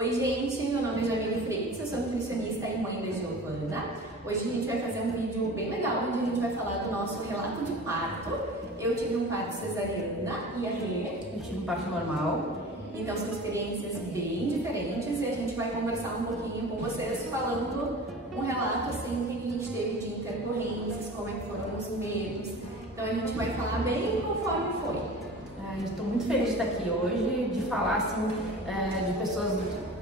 Oi gente, meu nome é Jamile Freitas, eu sou nutricionista e mãe da Giovana. Hoje a gente vai fazer um vídeo bem legal, onde a gente vai falar do nosso relato de parto. Eu tive um parto cesariana e a Rê, eu tive um parto normal. Então são experiências bem diferentes e a gente vai conversar um pouquinho com vocês, falando um relato assim que a gente teve de intercorrências, como é que foram os medos. Então a gente vai falar bem conforme foi. Eu estou muito feliz de estar aqui hoje, de falar assim, de pessoas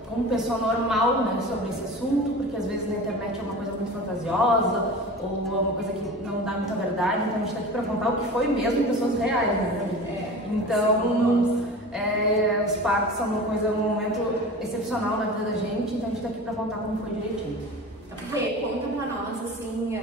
como pessoa normal, né, sobre esse assunto, porque às vezes na internet é uma coisa muito fantasiosa ou uma coisa que não dá muita verdade, então a gente está aqui para contar o que foi mesmo de pessoas reais, né? Então, os partos são um momento excepcional na vida da gente, então a gente está aqui para contar como foi direitinho. Rê, conta pra nós, assim,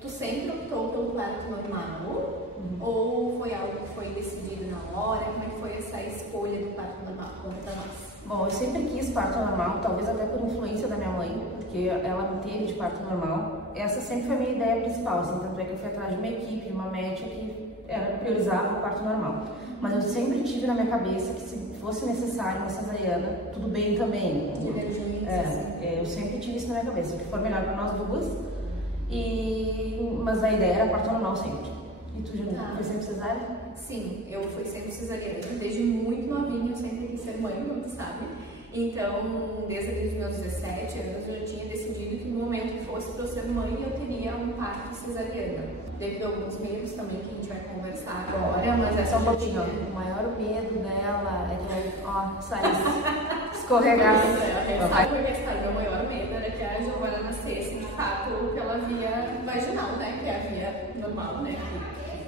tu sempre optou pelo parto normal? Ou foi algo que foi decidido na hora? Como é que foi essa escolha do parto normal? Conta pra nós. Bom, eu sempre quis parto normal, talvez até por influência da minha mãe, porque ela me teve de parto normal. Essa sempre foi a minha ideia principal, assim, tanto é que eu fui atrás de uma equipe, de uma médica que priorizava o parto normal. Mas eu sempre tive na minha cabeça que se fosse necessário uma cesariana, tudo bem também. Eu sempre tive isso na minha cabeça, que for melhor para nós duas, mas a ideia era parto normal sempre. E tu já foi sempre cesárea? Sim, eu fui sempre cesariana. Desde muito novinha eu sempre quis ser mãe, como tu sabe. Então, desde os meus 17 anos, eu já tinha decidido que no momento que fosse para eu ser mãe, eu teria um parto cesariana. Devido a alguns medos também que a gente vai conversar agora, mas é só um pouquinho. O maior medo dela é que saísse, escorregasse. O maior medo era que a Giovana nascesse, de fato, pela via vaginal, né? Que é a via normal, né?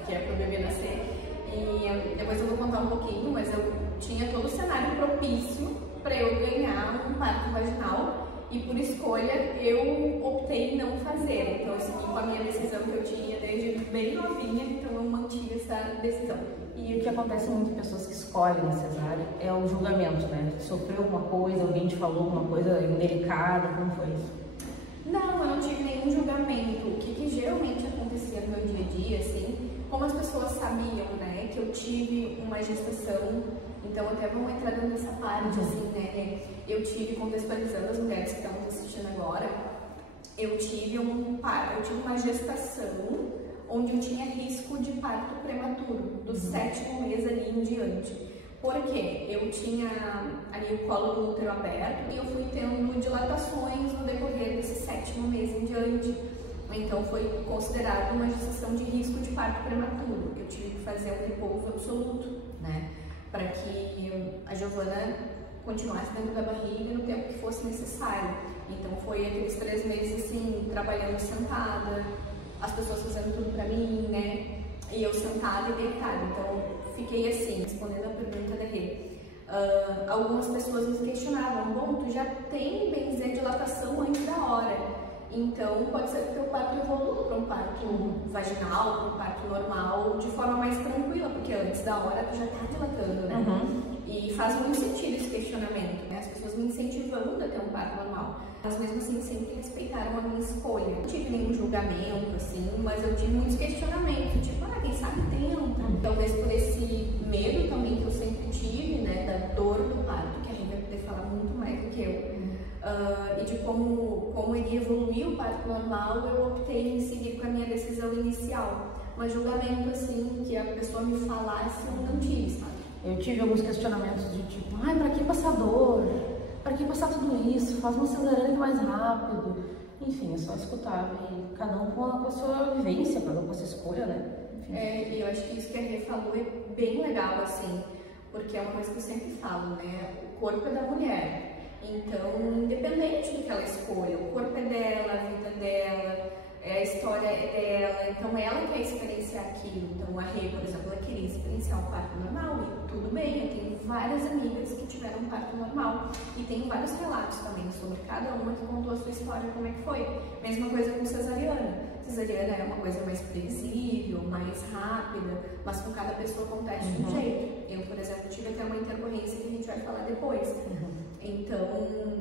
Que é para o bebê nascer. E depois eu vou contar um pouquinho, mas eu tinha todo o cenário propício para eu ganhar um parto vaginal e por escolha eu optei em não fazer. Então eu segui com a minha decisão que eu tinha desde bem novinha, então eu mantive essa decisão. E o que acontece muito com pessoas que escolhem a cesárea é o julgamento, né? Sofreu alguma coisa, alguém te falou alguma coisa indelicada, como foi isso? Não, eu não tive nenhum julgamento. O que geralmente acontecia no meu dia a dia, assim, como as pessoas sabiam, né, que eu tive uma gestação, então até vamos entrar nessa parte, assim, né, eu tive, contextualizando as mulheres que estão assistindo agora, eu tive uma gestação onde eu tinha risco de parto prematuro, do 7º mês ali em diante. Por quê? Eu tinha ali o colo do útero aberto e eu fui tendo dilatações no decorrer desse 7º mês em diante. Então foi considerado uma gestação de risco de parto prematuro. Eu tive que fazer um repouso absoluto, né? Para que a Giovana continuasse dentro da barriga no tempo que fosse necessário. Então foi aqueles 3 meses assim, trabalhando sentada, as pessoas fazendo tudo para mim, né? E eu sentada e deitada. Então fiquei assim, respondendo a pergunta da Rê. Algumas pessoas me questionavam, bom, tu já tem, bem dizer, dilatação antes da hora. Então, pode ser que o teu parto evolua para um parto vaginal, para um parto normal, de forma mais tranquila, porque antes da hora tu já está dilatando, né? E faz muito sentido esse questionamento, né? As pessoas me incentivando a ter um parto normal. Mas mesmo assim, sempre respeitaram a minha escolha. Não tive nenhum julgamento, assim, mas eu tive muitos questionamentos, tipo, quem sabe tenta. Talvez por esse medo também que eu sempre tive, né, da dor do parto, que a gente vai poder falar muito mais do que eu. E de como ele evoluiu o parto normal, eu optei em seguir com a minha decisão inicial. Mas julgamento, assim, que a pessoa me falasse, eu não tive, sabe? Eu tive alguns questionamentos de tipo, pra que passar dor? Pra que passar tudo isso? Faz uma cesariana mais rápido. Enfim, é só escutar e cada um com a sua vivência, cada um com a sua escolha, né? E eu acho que isso que a Rê falou é bem legal, assim, porque é uma coisa que eu sempre falo, né? O corpo é da mulher. Então, independente do que ela escolha, o corpo é dela, a vida dela, a história é dela, então ela quer experienciar aquilo. Então a Rê, por exemplo, ela queria experienciar o parto normal e tudo bem, eu tenho várias amigas que tiveram um parto normal e tenho vários relatos também sobre cada uma que contou a sua história, como é que foi. Mesma coisa com cesariana. Cesariana é uma coisa mais previsível, mais rápida, mas com cada pessoa acontece de um jeito. Eu, por exemplo, tive até uma intercorrência que a gente vai falar depois. Então,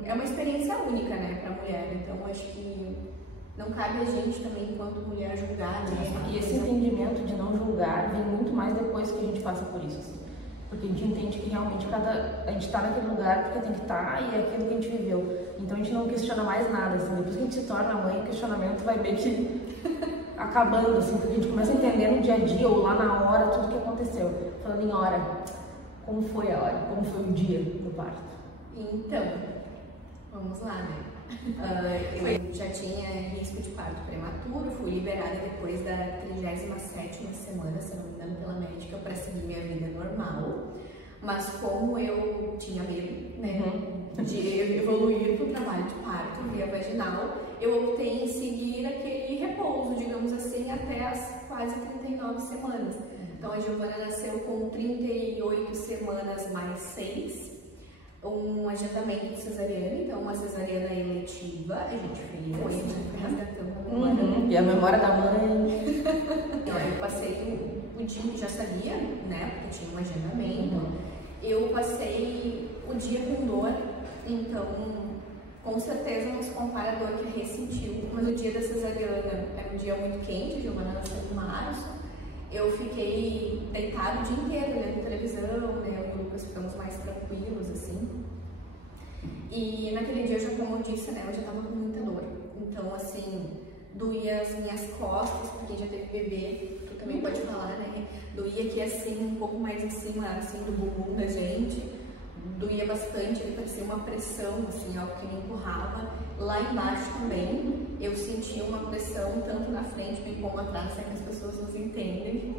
é uma experiência única, né, para a mulher. Então, acho que não cabe a gente também, enquanto mulher, julgar, né? E esse entendimento de não julgar vem muito mais depois que a gente passa por isso, assim. porque a gente entende que realmente a gente está naquele lugar porque tem que estar e é aquilo que a gente viveu. Então a gente não questiona mais nada, assim, depois que a gente se torna mãe, o questionamento vai meio que acabando, assim, porque a gente começa a entender no dia a dia ou lá na hora tudo que aconteceu. Falando em hora, como foi a hora? Como foi o dia do parto? Então, vamos lá, né? Eu já tinha risco de parto prematuro, fui liberada depois da 37ª semana, se não me engano, pela médica, para seguir minha vida normal. Mas como eu tinha medo, né, de evoluir para o trabalho de parto via vaginal, eu optei em seguir aquele repouso, digamos assim, até as quase 39 semanas. Então a Giovana nasceu com 38 semanas mais 6. Um agendamento de cesariana, então uma cesariana eletiva, a gente fez, foi resgatando a memória. E a memória da mãe. Então, eu passei o dia, já sabia, né, porque tinha um agendamento, eu passei o dia com dor, então com certeza não se compara a dor que a Rê sentiu, mas o dia da cesariana era um dia muito quente, a Giovana nasceu em março, eu fiquei deitado o dia inteiro olhando televisão, né, eu e o Lucas ficamos mais tranquilos, assim. E naquele dia, como eu disse, né, eu já tava com muita dor. Então, assim, doía as minhas costas, porque já teve bebê, tu também pode falar, né? Doía aqui assim, um pouco mais em cima, assim, do bumbum da gente. Doía bastante, ele parecia uma pressão, assim, algo que me empurrava. Lá embaixo também, eu sentia uma pressão, tanto na frente como atrás, não sei que as pessoas nos entendem.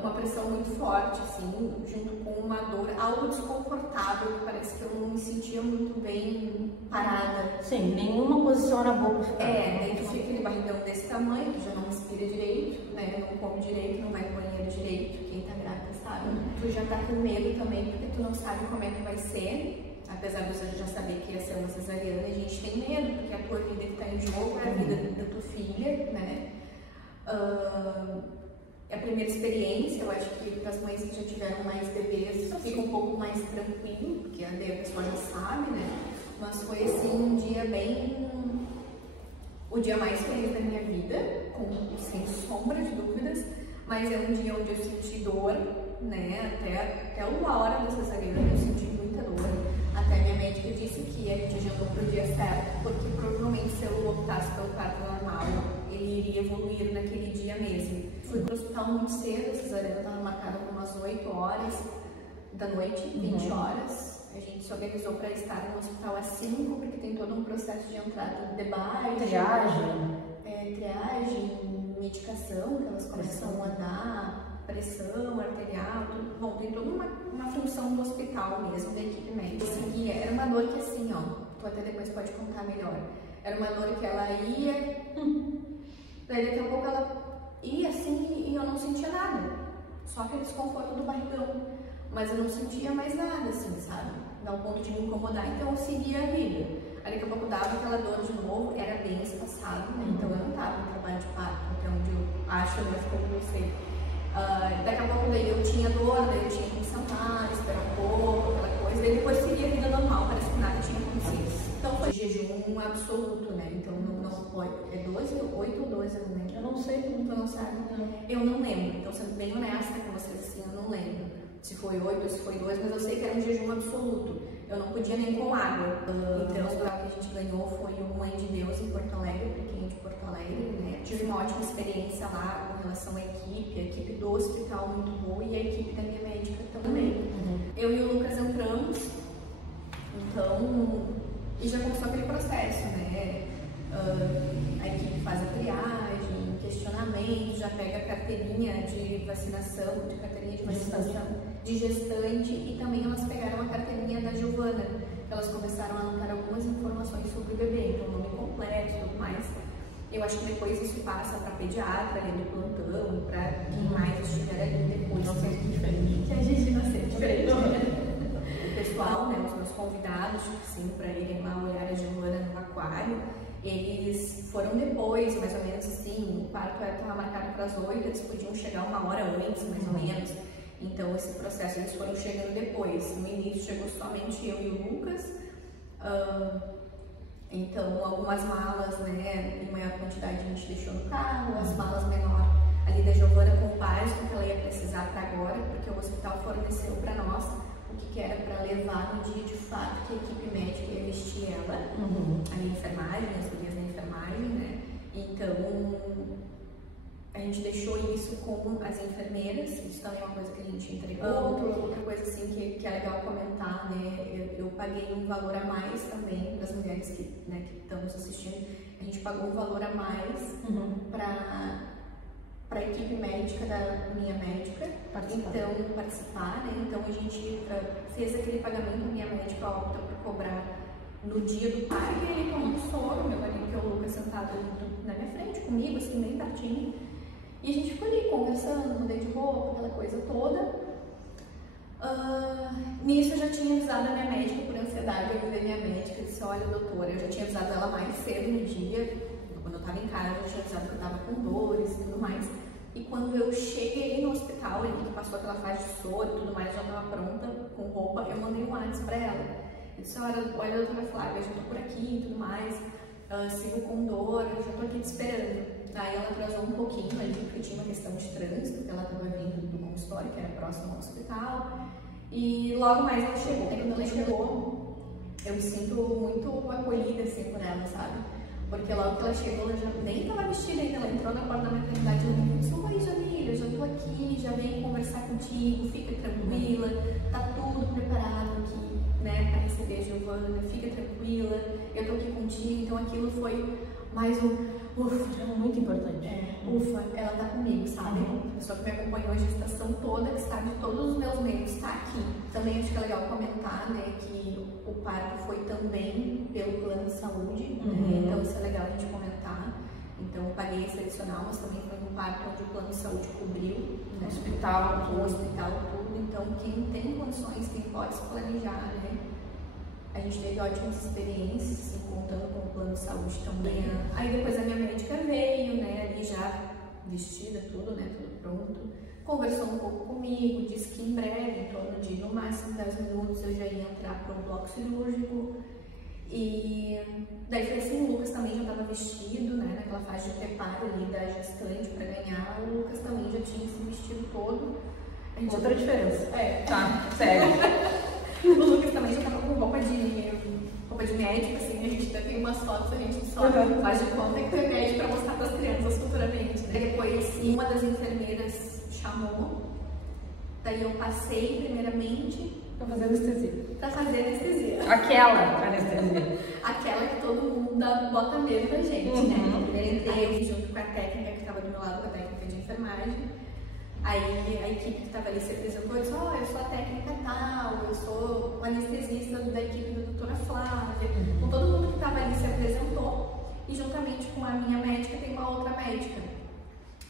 Uma pressão muito forte, assim, junto com uma dor, algo desconfortável, que parece que eu não me sentia muito bem parada. Sim, nenhuma posição era boa pra ficar. Daí tu fica aquele barrigão desse tamanho, tu já não respira direito, né, não come direito, não vai no banheiro direito, quem tá grávida sabe. Tu já tá com medo também, porque tu não sabe como é que vai ser, apesar de você já saber que ia ser uma cesariana, a gente tem medo, porque a tua vida que tá em jogo é a vida da tua filha, né. É a primeira experiência, eu acho que para as mães que já tiveram mais bebês fica um pouco mais tranquilo, porque a pessoa já sabe, né? Mas foi assim um dia bem... o dia mais feliz da minha vida, sem sombra de dúvidas, mas é um dia onde eu senti dor, né? Até a hora da cesariana eu senti muita dor. Até minha médica disse que a gente agendou para o dia certo, porque provavelmente se eu optasse pelo parto normal, ele iria evoluir naquele dia mesmo. Fui para o hospital muito cedo, a cesariana estava marcada para umas 8 horas da noite, 20 horas. A gente se organizou para estar no hospital às 5, porque tem todo um processo de entrada de debate. Triagem, medicação, que elas começam a dar, pressão arterial, tudo. Bom, tem toda uma função do hospital mesmo, da equipe médica. E era uma dor que assim, ó, tu até depois pode contar melhor. Era uma dor que ela ia, daí daqui a pouco ela ia assim e eu não sentia nada. Só aquele desconforto do barrigão. Mas eu não sentia mais nada, assim, sabe? Não ao ponto de me incomodar. Então eu seguia a vida. Aí daqui a pouco dava aquela dor de novo, era bem espaçado, né? Então eu não estava em trabalho de parto, até onde eu acho, mas que eu sei. Daqui a pouco daí eu tinha dor, daí eu tinha que me sentar, esperar um pouco, aquela coisa. Daí depois seguia a vida normal, parece que nada tinha acontecido. Então foi jejum absoluto, né? Então não pode. É 12, 8 ou 12, eu não lembro. Eu não sei, tu não sabe? Não. Eu não lembro. Então, sendo bem honesta com vocês, assim, eu não lembro se foi 8 ou se foi 12, mas eu sei que era um jejum absoluto. Eu não podia nem com água. Então, o hospital que a gente ganhou foi o Mãe de Deus em Porto Alegre, para quem é de Porto Alegre, né? Tive uma ótima experiência lá com relação à equipe, a equipe do hospital muito boa e a equipe da minha médica também. Eu e o Lucas entramos, então, e já começou aquele processo, né? A equipe faz a triagem, questionamento, já pega a carteirinha de vacinação, de gestante, e também elas pegaram a carteirinha da Giovana, elas começaram a anotar algumas informações sobre o bebê, então o nome completo e tudo mais. Eu acho que depois isso passa para pediatra ali do plantão, para quem mais estiver ali depois. Não sei que diferente. Que a gente não sei diferente. O pessoal, né, os meus convidados, sim, para irem lá olhar a Giovana no aquário, eles foram depois, mais ou menos assim, o parto estava marcado para as 8, eles podiam chegar uma hora antes, mais ou menos. Então, esse processo, eles foram chegando depois. No início, chegou somente eu e o Lucas. Então, algumas malas, né, em maior quantidade a gente deixou no carro, as malas menores ali da Giovana com o básico que ela ia precisar para agora, porque o hospital forneceu para nós o que era para levar no dia de fato que a equipe médica ia vestir ela, a minha enfermagem, as gurias da enfermagem, né? Então, a gente deixou isso com as enfermeiras, isso também é uma coisa que a gente entregou. Outra coisa assim que é legal comentar, né? Eu paguei um valor a mais também para as mulheres que estão nos assistindo. A gente pagou um valor a mais para a equipe médica da minha médica participar, né? Então a gente fez aquele pagamento, a minha médica opta por cobrar no dia do parto, e ele com um soro, meu marido, que é o Lucas, sentado na minha frente comigo, assim, bem pertinho. E a gente ficou ali conversando, mudei de roupa, aquela coisa toda. Nisso eu já tinha avisado a minha médica por ansiedade. Eu vi a minha médica e disse: olha, doutora, eu já tinha avisado ela mais cedo no dia, quando eu estava em casa, eu já tinha avisado que eu estava com dores e tudo mais. E quando eu cheguei no hospital, ele que passou aquela fase de soro e tudo mais, já estava pronta, com roupa, eu mandei um WhatsApp para ela. Eu disse: olha, doutora Flávia, eu já estou por aqui e tudo mais, sigo com dor, eu já estou aqui te esperando. Aí ela atrasou um pouquinho ali, porque tinha uma questão de trânsito, porque ela estava vindo do consultório, que era próximo ao hospital. E logo mais ela chegou. E quando ela chegou, eu me sinto muito acolhida assim por ela, sabe? Porque logo que ela chegou, ela já nem estava vestida ainda, ela entrou na porta da maternidade e ela disse: oi, Jamília, eu já estou aqui, já venho conversar contigo, fica tranquila, tá tudo preparado aqui, né, para receber a Giovana, fica tranquila, eu tô aqui contigo. Então aquilo foi mais um ufa, é muito importante. Ufa, ela tá comigo, sabe? A pessoa que me acompanhou a gestação toda, que sabe de todos os meus meios, tá aqui. Também acho que é legal comentar, né, que o parto foi também pelo plano de saúde, né? Então isso é legal a gente comentar. Então eu paguei esse adicional, mas também foi um parto onde o plano de saúde cobriu, né? O hospital, tudo. Então quem tem condições, quem pode se planejar, né? A gente teve ótimas experiências, assim, contando com o plano de saúde também. Aí depois a minha médica veio, né, ali já vestida, tudo, né, tudo pronto. Conversou um pouco comigo, disse que em breve, em torno de no máximo 10 minutos, eu já ia entrar para o bloco cirúrgico. E daí foi assim, o Lucas também já estava vestido, né, naquela fase de preparo ali da gestante para ganhar. O Lucas também já tinha esse vestido todo. Outra diferença. Tá, sério. O Lucas também já estava com roupa de médico, assim, a gente ainda tem umas fotos, a gente só faz de conta que foi médico para mostrar para as crianças futuramente, né? Depois, uma das enfermeiras chamou, daí eu passei primeiramente para fazer anestesia. Aquela anestesia. Aquela que todo mundo bota medo na gente, né? Primeiro entrei junto com a técnica que estava do meu lado, com a técnica de enfermagem. Aí a equipe que estava ali se apresentou e disse: ó, eu sou a técnica tal, eu sou o anestesista da equipe da doutora Flávia. Então todo mundo que estava ali se apresentou, e juntamente com a minha médica tem uma outra médica.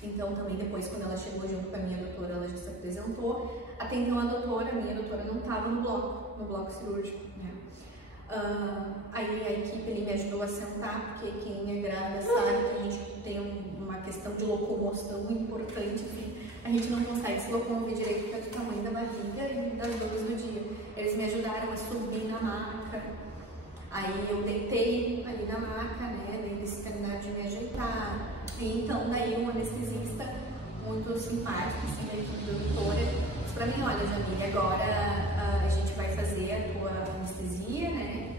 Então também depois, quando ela chegou junto com a minha doutora, ela já se apresentou. Até então a minha doutora não estava no bloco cirúrgico, né? Aí a equipe ali me ajudou a sentar, porque quem é grávida sabe que a gente tem uma questão de locomoção importante, enfim. A gente não consegue se locomover direito por causa do tamanho da barriga e das dores do dia. Eles me ajudaram a subir na maca. Aí eu deitei ali na maca, né? Eles terminaram de me ajeitar. E então daí um anestesista muito simpático, assim, da equipe da doutora, disse pra mim: olha, Jamília, agora a gente vai fazer a tua anestesia, né?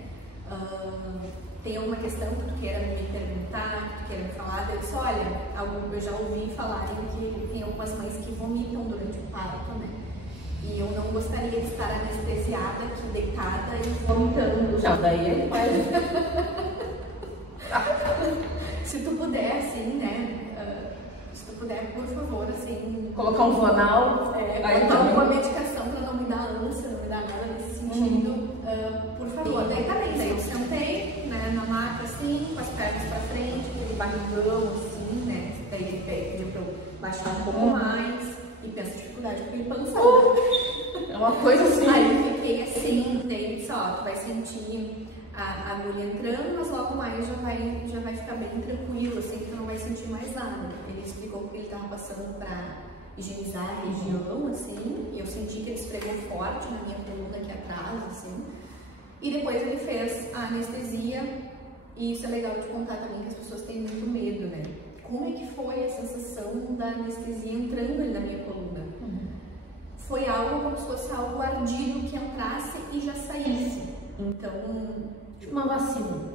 Tem alguma questão que tu queira me perguntar, que tu queira me falar? Eu disse: olha, eu já ouvi falarem que tem algumas mães que vomitam durante o parto, né? E eu não gostaria de estar anestesiada aqui, deitada e vomitando. Já daí pode. Se tu puder, assim, né? Se tu puder, por favor, assim... Colocar um Vonal. Colocar alguma medicação pra não me dar ânsia, não me dar nada nesse sentido. Por favor. Daí tá bem, daí eu sentei, né, na maca, assim, com as pernas pra frente, aquele barrigão, assim, né? Daí deu pra eu baixar um pouco mais. E pensa dificuldade com aquele panção. É uma coisa assim. Aí eu fiquei assim, daí disse: ó, tu vai sentir a agulha entrando, mas logo mais já vai ficar bem tranquilo, assim, que tu não vai sentir mais nada. Ele explicou que ele estava passando para higienizar a região, assim, e eu senti que ele esfregou forte na minha coluna aqui atrás, assim. E depois ele fez a anestesia, e isso é legal de contar também, que as pessoas têm muito medo, né? como é que foi a sensação da anestesia entrando ali na minha coluna. Foi algo como se fosse algo ardido que entrasse e já saísse. Então, tipo uma vacina.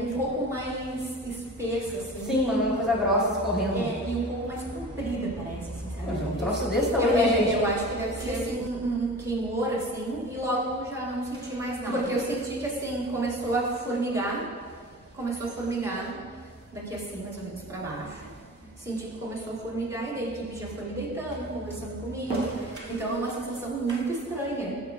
Um pouco mais espessa, assim. Sim, uma coisa grossa escorrendo. E um pouco mais comprida, parece, sinceramente. Um troço desse tamanho, gente. Eu acho que deve ser assim, um queimor, assim, e logo eu já não senti mais nada. Porque eu senti que, assim, começou a formigar daqui assim, mais ou menos pra baixo. Senti que começou a formigar e daí a equipe já foi me deitando, conversando comigo. Então é uma sensação muito estranha.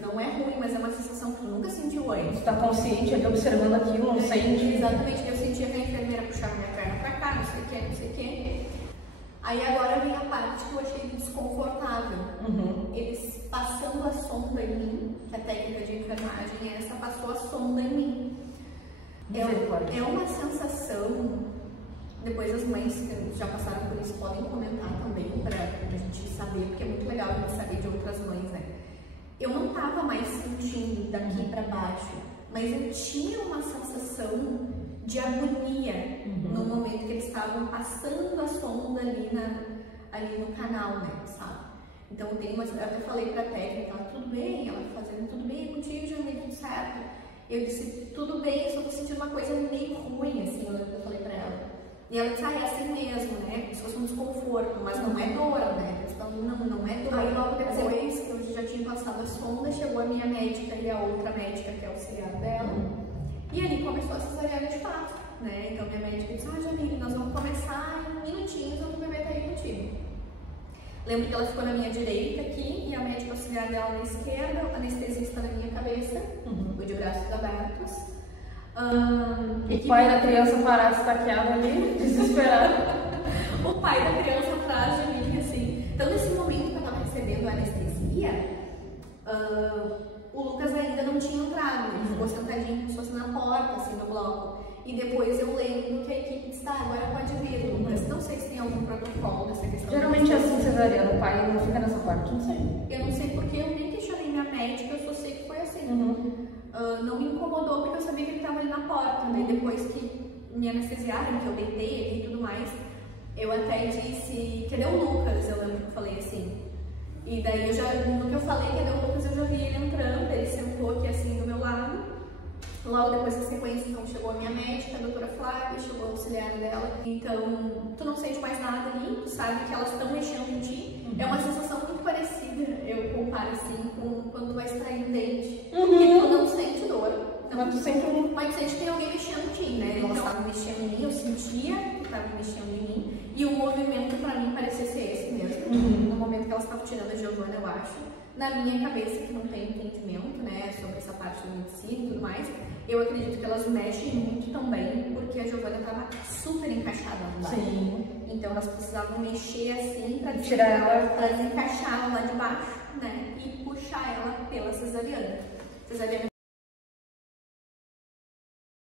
Não é ruim, mas é uma sensação que tu nunca sentiu antes. Tu tá consciente ali observando aquilo, não sente? Exatamente, eu sentia que a enfermeira puxava minha perna pra cá, não sei o que, não sei o que. Aí agora vem a parte que eu achei desconfortável. Eles passando a sonda em mim, que a técnica de enfermagem é essa, passou a sonda em mim. É uma sensação, depois as mães que já passaram por isso podem comentar também pra gente saber, porque é muito legal a gente saber de outras mães, né? Eu não tava mais sentindo daqui pra baixo, mas eu tinha uma sensação de agonia no momento que eles estavam passando a sonda ali no canal, né, sabe? Então eu até falei pra técnica, ela, tudo bem? Ela fazendo, tudo bem contigo, Jamile, tudo certo? Eu disse, tudo bem, eu só tô sentindo uma coisa meio ruim, assim, eu falei pra ela. E ela disse, é assim mesmo, né? Como se fosse um desconforto, mas não é dor, né? Eu falei, não é dor. Aí logo depois, que eu já tinha passado a sonda, chegou a minha médica e a outra médica, que é auxiliar dela, e ali começou a cesariana de fato, né? Então minha médica disse, Jamile, nós vamos começar em minutinhos, o bebê tá aí contigo. Lembro que ela ficou na minha direita aqui, e a médica auxiliar dela na esquerda, o anestesista na minha cabeça, de braços abertos. O pai da criança parado, estaqueado ali, desesperado. O pai da criança atrás de mim, assim. Então, nesse momento que eu estava recebendo a anestesia, o Lucas ainda não tinha entrado. Ele ficou sentadinho como se fosse na porta, assim, do bloco. E depois eu lembro que a equipe disse, agora pode vir, Lucas. Não sei se tem algum protocolo nessa questão. Geralmente é assim, cesariana, o pai não fica nessa parte, não sei. Eu não sei porque eu nem questionei minha médica, eu só sei que foi assim. Não me incomodou porque eu sabia que ele estava ali na porta. Daí depois que me anestesiaram, que eu deitei ali e tudo mais, eu até disse, cadê o Lucas? Eu lembro que eu falei assim. E daí no que eu falei, cadê o Lucas, eu já vi ele entrando, ele sentou aqui assim do meu lado. Logo depois da sequência, então, chegou a minha médica, a doutora Flávia, chegou o auxiliar dela. Então, tu não sente mais nada ali, tu sabe que elas estão mexendo em ti. É uma sensação muito parecida, eu comparo assim, com quando tu vai extrair um dente. Porque tu não sente dor. Mas tu sente que tem alguém mexendo em ti, né? Elas estavam mexendo em mim, eu sentia que estavam mexendo em mim. E o movimento pra mim parecia ser esse mesmo. No momento que elas estavam tirando a Giovana, eu acho. Na minha cabeça, que não tem entendimento, né, sobre essa parte da medicina e tudo mais, eu acredito que elas mexem muito também, porque a Giovana estava super encaixada lá de baixo. Sim. Então elas precisavam mexer assim para tirar ela, para desencaixar lá de baixo, né, e puxar ela pela cesariana.